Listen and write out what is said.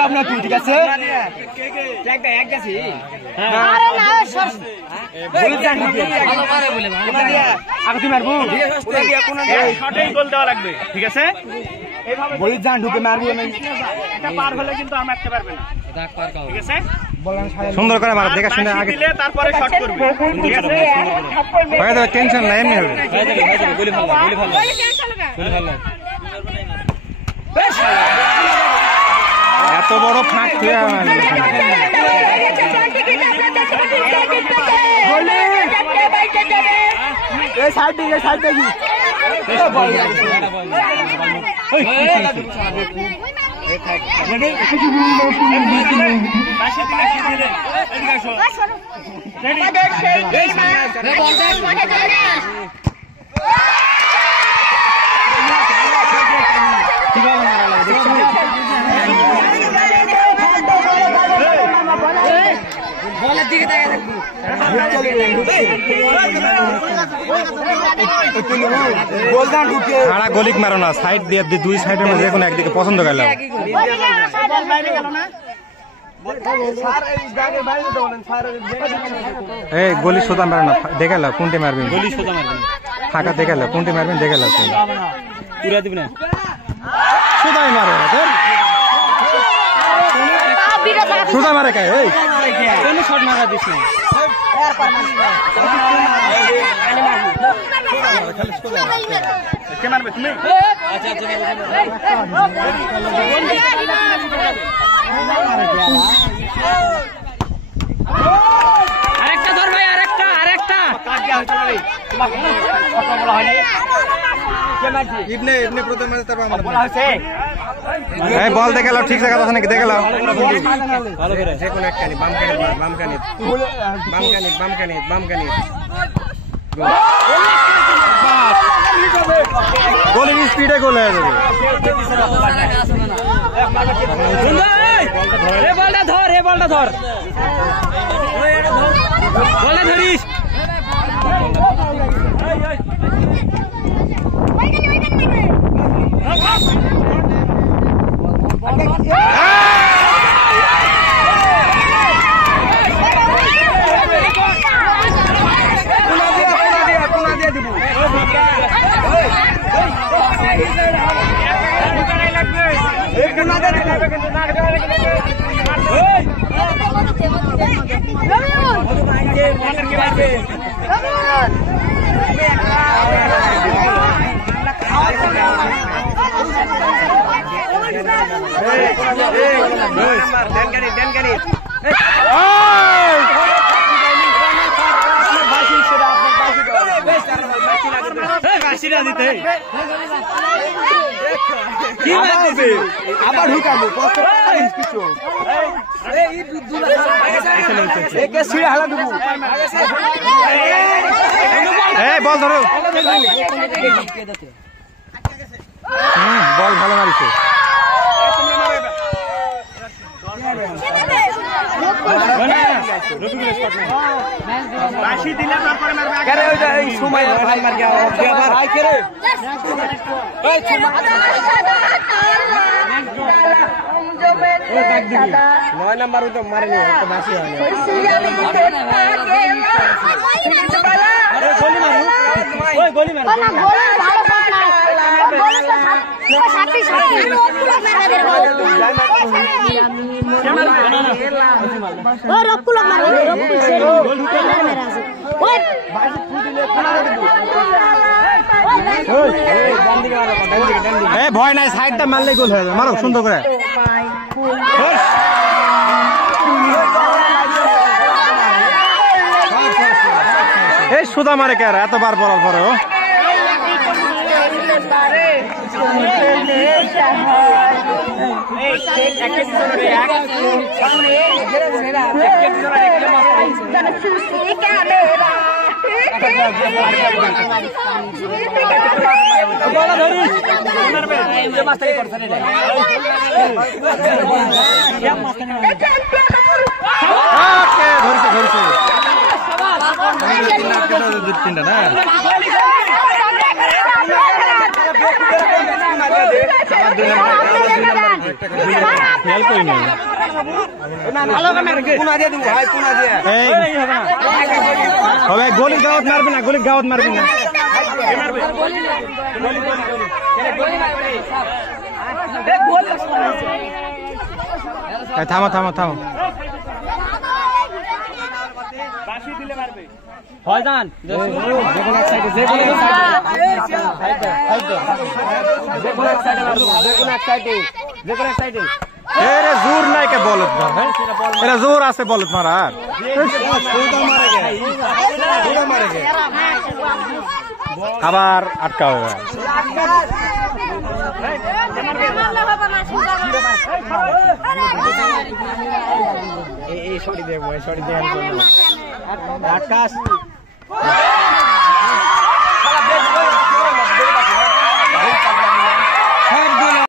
আপনার ঠিক আছে ঠিক আছে বলি যান ঢুকে মারবো পার হলে কিন্তু আর মারতে পারবে না ঠিক আছে সুন্দর করে মার দেখে শুনে আগে দিলে তারপরে শট করবে ঠিক আছে ভাই তো টেনশন নাই এমনি হবে গুলি ভালো এত বড় ফাঁক তুই এই সাইড দেখি গলিক মারো না সাইড দিয়ে দুই সাইডের মধ্যে কোনো একদিকে পছন্দ করলাম এই গলি সোজা মারে না দেখাল কোনটি মারবেন গলি সোজা মারবেন ফাঁকা দেখাল কোনটি মারবেন দেখাল পুরা দিবি না সোজাই মারো সোজা মারে কে এই কোন শট মারা দিছ কে মারবে তুমি আচ্ছা আরেকটা ধর ভাই আরেকটা কাট দিয়া হইতো রে তোমাকে কথা বলা হয়নি কে মারছি ইবনে প্রথম মারতে তারপর আমরা বলা হইছে এই বল দেখে লাও ঠিক জায়গা আছে নাকি দেখে লাও ভালো করে যে কোন একটা নি বাম কানি গোল স্পিডে গোল হয়ে যাবে বলটা ধর বলটা ধরিস আবার ঢুকাবো বল ধরো বল ভালো মারিছে নয় নাম্বার তো মারেনি বাসি হয় ভয় নাই সাইডটা মারলে গোল হয়ে যাবে মারো সুন্দর করে এই সুদা মারে কে এতবার বলার পরেও ধরছে খেয়াল করি না হবে গলি গাওয়াত মারবি না, গলি গাওয়াত মারবি না। থামো থামো থামো। জোর নাই কে বলত এরা জোর আছে বলত মারার। আবার আটকা হয়ে যায়। আকাশ